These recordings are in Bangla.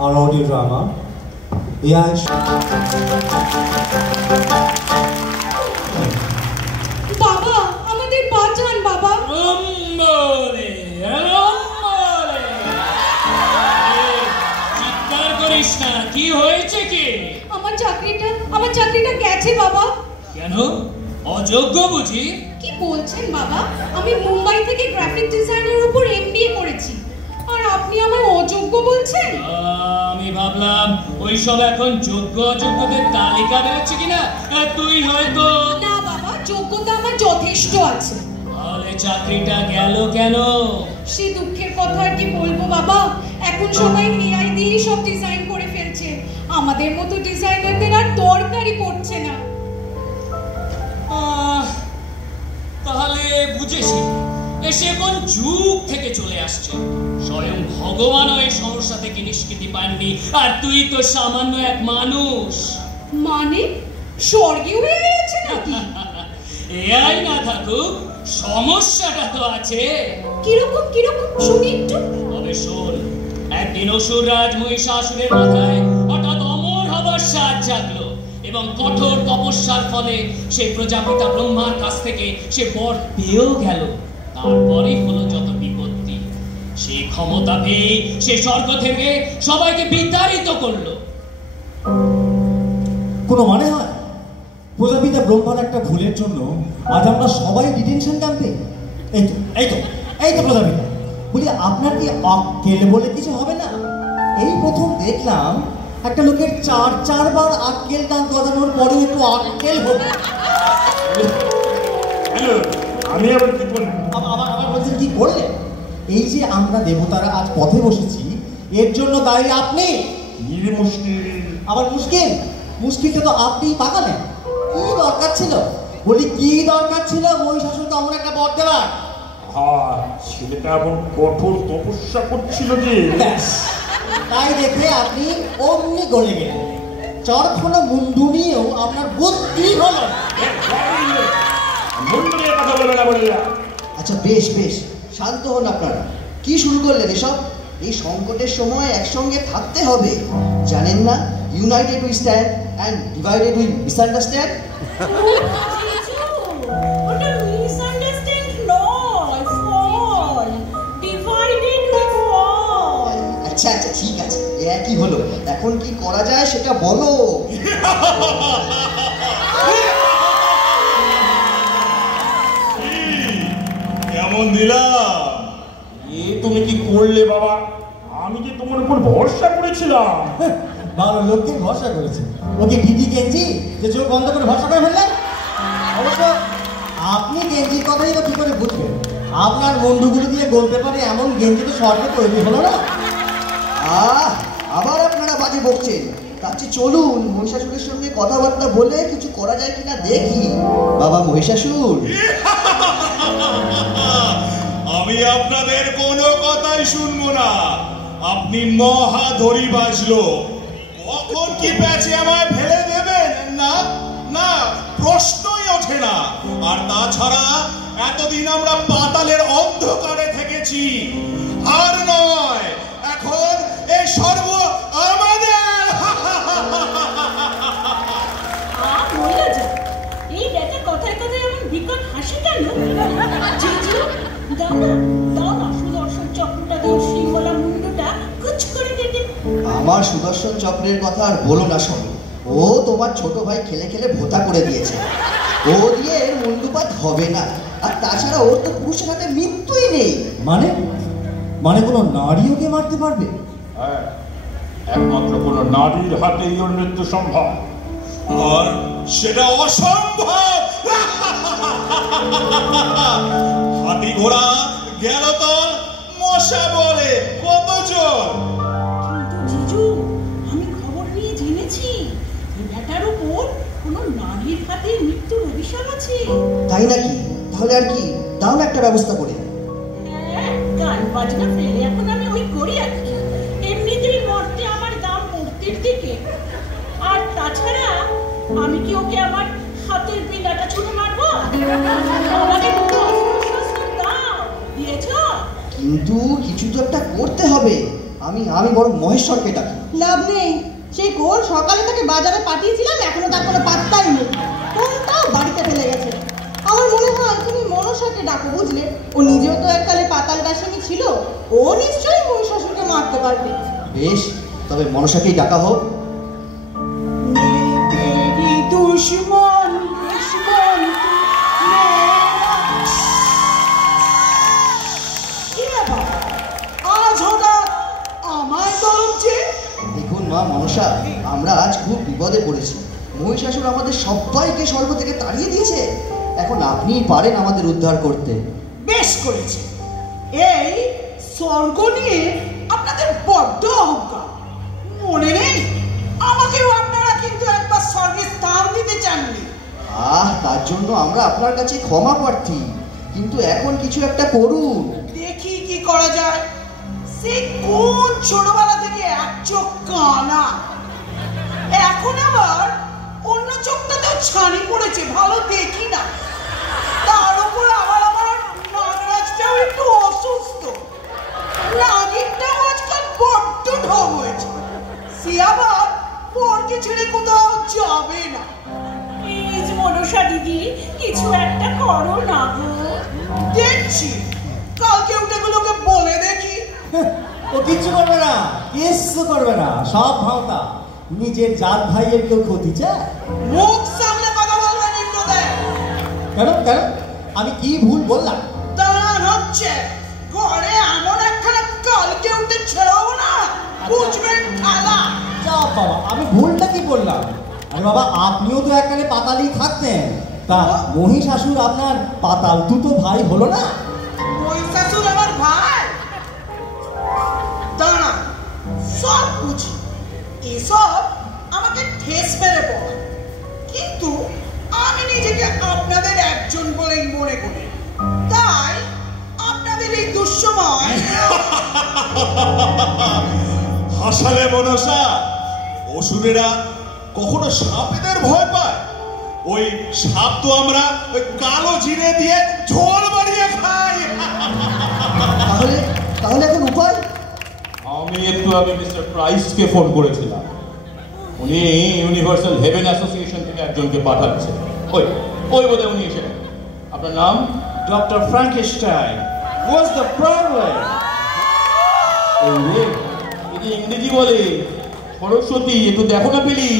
our audio drama. বাবা আমাদের বাঁচান বাবা। চিৎকার করিস না, কি হয়েছে কি? আমার চাকরিটা গেছে বাবা। কেন? অযোগ্য বুঝি? কি বলছেন বাবা? আমি মুম্বাই থেকে গ্রাফিক ডিজাইনের উপর এমবিএ করেছি, আর আপনি আমার অযোগ্য বলছেন? আমি ভাবলাম ওইসব এখন যোগ্য অযোগ্যদের তালিকা বেরোচ্ছে কিনা, তুই হয়তো। না বাবা, যোগ্যতা আমার যথেষ্ট আছে। তাহলে চাকরিটা গেল কেন? সে দুঃখের কথা আর কি বলবো বাবা, এখন সবাই এআই দিয়ে সব ডিজাইন করে ফেলছে, আমাদের মতো ডিজাইনারদের আর দরকারই পড়ছে না। তাহলে বুঝেছি এসে কোন যুগ থেকে চলে আসছে। স্বয়ং ভগবানও এই সমস্যা থেকে নিষ্কৃতি পাননি, আর তুই তো সামান্য এক মানুষ। মানে স্বর্গীয় হয়ে গেছে নাকি? এআই না থাকুক, সমস্যাটা তো আছে। কিরকম শুনি একটু। তবে শোন, একদিন অসুররাজ মহিষাসুরের মাথায় হঠাৎ অমর হবার সাজ জাগলো, এবং কঠোর তপস্যার ফলে সে প্রজাপিতা ব্রহ্মার কাছ থেকে সে বর পেয়েও গেল। তারপরে হলো যত বিপত্তি। সে ক্ষমতা পেয়ে সে স্বর্গ থেকে সবাইকে বিতাড়িত করলো। কোনো মানে হয়? প্রজাপিতা ব্রহ্মার একটা ভুলের জন্য আজ আমরা সবাই ডিটেনশন ক্যাম্পে। এই তো প্রজাপিতা বলি, আপনার কি আক্কেল বলে কিছু হবে না? এই প্রথম দেখলাম একটা লোকের চারবার আক্কেল গান বাজানোর পরেও একটু আক্কেল হবে। আমি আবার কি করলাম? আবার বলছেন কি করলেন? এই যে আমরা দেবতারা আজ পথে বসেছি, এর জন্য দায়ী আপনি। আবার মুশকিলটা তো আপনিই পাকালেন। কি দরকার ছিল মহিষাসুরকে এমন একটা বর দেওয়ার? ছেলেটা এখন কঠোর তপস্যা করছিল যে, তাই দেখে আপনি অমনি গলে গেলেন। চরখানা মুন্ডু নিয়েও আপনার বুদ্ধি হলো। আচ্ছা বেশ শান্ত হন আপনারা। কি শুরু করলেন এসব? এই সংকটের সময় একসঙ্গে থাকতে হবে, জানেন না? United we stand and divided we misunderstand. আচ্ছা ঠিক আছে, একই হলো। এখন কি করা যায় সেটা বলো। কেমন দিলাম? তুমি কি করলে বাবা? আমি যে তোমার উপর ভরসা করেছিলাম। ভালো লোককে ভরসা করেছে। ওকে দিদি গেঞ্জি যে চোখ বন্ধ করে ভরসা করে ফেললেন। অবশ্য আপনি গেঞ্জির কথাই বা কি করে বুঝবেন? আপনার বন্ধুগুলো দিয়ে বলতে পারে এমন গেঞ্জি তো শর্টে তৈরি হলো না। আবার আপনারা বাজে বকছেন। তার চেয়ে চলুন মহিষাসুরের সঙ্গে কথাবার্তা বলে কিছু করা যায় কিনা দেখি। বাবা মহিষাসুর, আমি আপনাদের কোনো কথাই শুনবো না। আপনি মহা ধরি বাজলো, কখন কি প্যাচে আমায় ফেলে দেবেন? না, প্রশ্নই ওঠে না। আর তাছাড়া এতদিন আমরা পাতালের অন্ধকারে থেকেছি, আর নয়, এখন এই সর্ব আমাদের। এই বেটা কথায় এমন বিকট হাসি কেন? দাও না সুদর্শন চক্রটা, দাও সিংহলা মুন্ডটা কুচ করে কেটে। আমার সুদর্শন চক্রের কথা আর বলো না শোনো। ও তোমার ছোট ভাই খেলে খেলে ভোতা করে দিয়েছে। ও দিয়ে এর মুন্ডুপাত হবে না। আর তাছাড়া ওর তো পুরুষের হাতে মৃত্যুই নেই। মানে কোনো নারী ওকে মারতে পারবে? একমাত্র কোনো নারীর হাতেই ওর মৃত্যু সম্ভব, আর সেটা অসম্ভব। হাতি ঘোড়া গেল তল, মশা বলে কত জোর। কিন্তু জিজু, আমি খবর নিয়ে জেনেছি এই ব্যাটার উপর কোনো নারীর হাতে মৃত্যুর অভিশাপ আছে। তাই নাকি? তাহলে আর কি, দাও না একটা ব্যবস্থা করে। গান বাজনা ফেলে এখন আমি ওই করি আর কি। এমনিতেই মরতে আমার দাম মূর্তির দিকে। আর তাছাড়া আমি কি ওকে আমার হাতের বিনাটা ছুঁড়ে মারবো? আমাকে দিয়েছ? কিন্তু কিছু তো একটা করতে হবে। আমি বরং মহেশ্বরকে ডাকি। লাভ নেই, সেই কোন সকালে তাকে বাজারে পাঠিয়েছিলাম, এখনো তার কোনো পাত্তাই নেই। কোনটাও বাড়িতে ফেলে গেছে। আমার মনে হয় তুমি মনসাকে ডাকো, বুঝলে? ও নিজেও তো এককালে পাতাল দাসিনী ছিল, ও নিশ্চয়ই মহিষাসুরকে মারতে পারবে। বেশ, তবে মনসাকেই ডাকা হোক। দুশ্মন দুশ্মন আজ হঠাৎ আমায় তরফছে। দেখুন মা মনসা, আমরা আজ খুব বিপদে পড়েছি। মহিষাসুর আমাদের সবাইকে স্বর্গ থেকে তাড়িয়ে দিয়েছে। এখন আপনিই পারেন আমাদের উদ্ধার করতে। বেশ করেছে। এই স্বর্গ নিয়ে আপনাদের বড্ড অহংকার। মনে নেই আমাকেও আপনারা কিন্তু একবার স্বর্গে স্থান দিতে চাননি। তার জন্য আমরা আপনার কাছে ক্ষমা প্রার্থী, কিন্তু এখন কিছু একটা করুন। দেখি কি করা যায়। সে কোন ছোটবেলা থেকে এক চোখ কানা, এখন আবার অন্য চোখটাতেও ছানি পড়েছে, ভালো দেখি না। তার উপর আবার আমার নাগরাজটাও একটু অসুস্থ, নাগিনটাও আজকাল বড্ড ঢং হয়েছে। সে আবার পরকে ছেড়ে কোথাও যাবে না। প্লিজ মনসা দিদি, কিছু একটা করো না গো। দেখছি, কালকে ওটাগুলোকে বলে দেখি। ও কিচ্ছু করবে না, কিচ্ছু করবে না, সব ভাওতা। নিজের জাত ভাইয়ের কেউ ক্ষতি চায়? মুখ সামনে কথা বলবেন ইন্দ্রদেব। কেন কেন আমি কি ভুল বললাম? দাঁড়ান হচ্ছে ঘরে এমন একখানা কালকে উঠে ছেড়াবো না, বুঝবেন খেলা। যা বাবা, আমি ভুলটা কি বললাম? আরে বাবা, আপনিও তো একবারে পাতালেই থাকতেন। তা মহিষাসুর আপনার পাতাল দুটো ভাই হলো না? মহিষাসুর আমার ভাই? দাঁড়ান, সব বুঝি। এসব আমাকে ঠেস মেরে বলে, কিন্তু আমি নিজেকে আপনাদের একজন বলেই মনে করি। তাই আপনাদের এই দুঃসময় হাসালে মনসা। অসুরেরা কখনো সাপেদের ভয় পায়? ওই সাপ তো আমরা ওই কালো জিরে দিয়ে ঝোল বানিয়ে খাই। তাহলে তাহলে এখন উপায়? আমি একটু আগে মিস্টার প্রাইসকে ফোন করেছিলাম। উনি ইউনিভার্সাল হেভেন অ্যাসোসিয়েশন থেকে একজনকে পাঠাচ্ছেন। ওই বোধহয় উনি এসে। আপনার নাম? Dr. Frankenstein. What's the problem? এই রে, এটি ইংরেজি বলে। সরস্বতী, একটু দেখো না পেলি।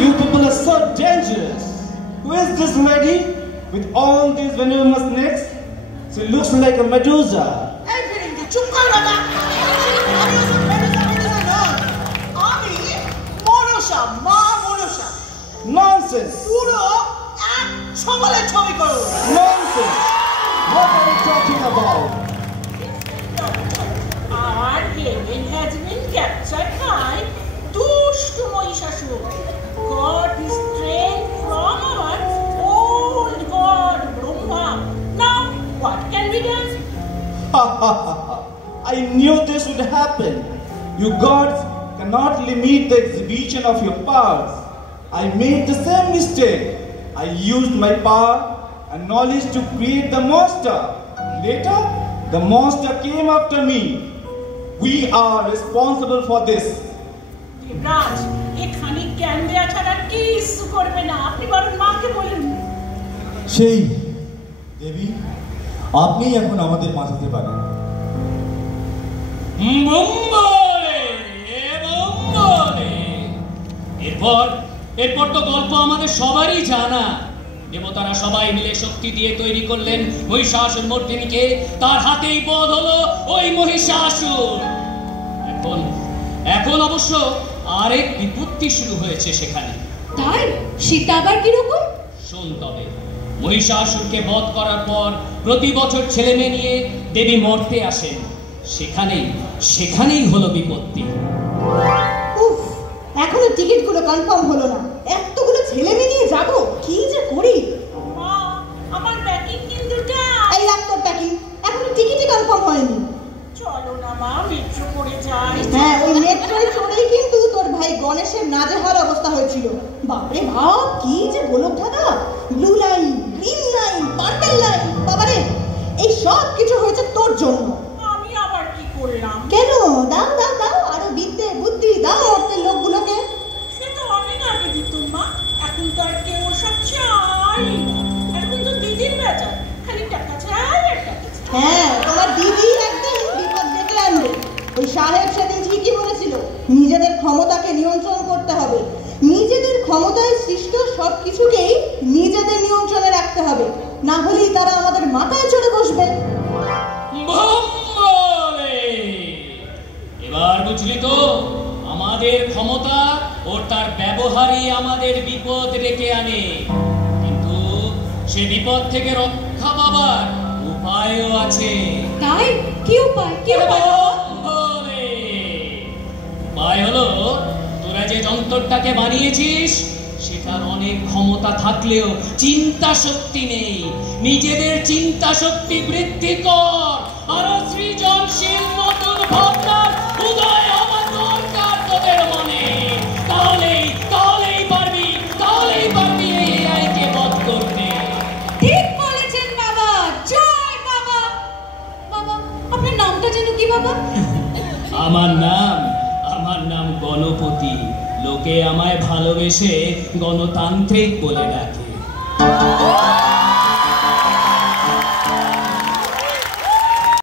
You people are so dangerous. Who is this lady with all these venomous necks? She looks like a Medusa. এই ফিরিঙ্গি, চুপ কর বাবা। আমি ওসব মেডিসা নয়। আমি মনসা, মা মনসা। Nonsense! পুরো এক ছবলে ছবি করো। Nonsense! What are you talking about? Our heaven has been captured by দুষ্ট Mahishasur. God is strength from our old God Brahma. Now, what can be done? I knew this would happen. You gods cannot limit the exhibition of your powers. I made the same mistake. I used my power and knowledge to create the monster. Later, the monster came after me. We are responsible for this. Debraj, এখানে জ্ঞান দেওয়া ছাড়া কিছু করবে না। আপনি বরং মাকে বলুন। সেই দেবী, আপনি এখন আমাদের বাঁচাতে পারেন। এরপর তো গল্প আমাদের সবারই জানা। দেবতারা সবাই মিলে শক্তি দিয়ে তৈরি করলেন মহিষাসুর মর্দিনীকে। তার হাতেই বধ হলো ওই মহিষাসুর। এখন অবশ্য আরেক বিপত্তি শুরু হয়েছে সেখানে। তাই সেটা আবার কিরকম? শোন তবে, মহিষাসুরকে বধ করার পর প্রতি বছর ছেলে মেয়ে নিয়ে দেবী মর্তে আসেন। সেখানেই হলো বিপত্তি। উফ, এখনো টিকিটগুলো কনফার্ম হলো না। এতগুলো ছেলে মেয়ে নিয়ে যাবো, কি যে করি। মা, আমার প্যাকিং কিন্তুটা। এই ল্যাপটপ প্যাকিং, এখনো টিকিটই কনফার্ম হয়নি। চলো না মা, মেট্রো করে যাই। হ্যাঁ, ওই মেট্রোয় চড়েই কিন্তু তোর ভাই গণেশের নাজেহাল অবস্থা হয়েছিল। বাপরে বাপ, কি যে গোলক ধাঁধা! Blue line, green line, purple line, বাবারে, এই সব কিছু হয়েছে তোর জন্য। আমি আবার কি করলাম? কেন, সেদিন ঠিকই বলেছিল, নিজেদের ক্ষমতাকে নিয়ন্ত্রণ করতে হবে। নিজেদের ক্ষমতায় সৃষ্ট সবকিছুকেই নিজেদের নিয়ন্ত্রণে রাখতে হবে, না হলেই তারা আমাদের মাথায় চড়ে বসবে। এবার বুঝলি তো, আমাদের ক্ষমতা ও তার ব্যবহারই আমাদের বিপদ ডেকে আনে, কিন্তু সে বিপদ থেকে রক্ষা পাবার উপায়ও আছে। তাই কি উপায়? কি উপায়? উপায় হলো, তোরা যে যন্ত্রটাকে বানিয়েছিস সেটার অনেক ক্ষমতা থাকলেও চিন্তা শক্তি নেই। নিজেদের চিন্তা শক্তি বৃদ্ধি কর, আরো সৃজনশীল নতুন ভাবনার উদয় হওয়া দরকার তোদের মনে। তাহলেই পারবি এই এআইকে বধ করতে। ঠিক বলেছেন বাবা। জয় বাবা। বাবা, আপনার নামটা যেন কি বাবা? আমার নাম গণপতি। লোকে আমায় ভালোবেসে গণতান্ত্রিক বলে ডাকে।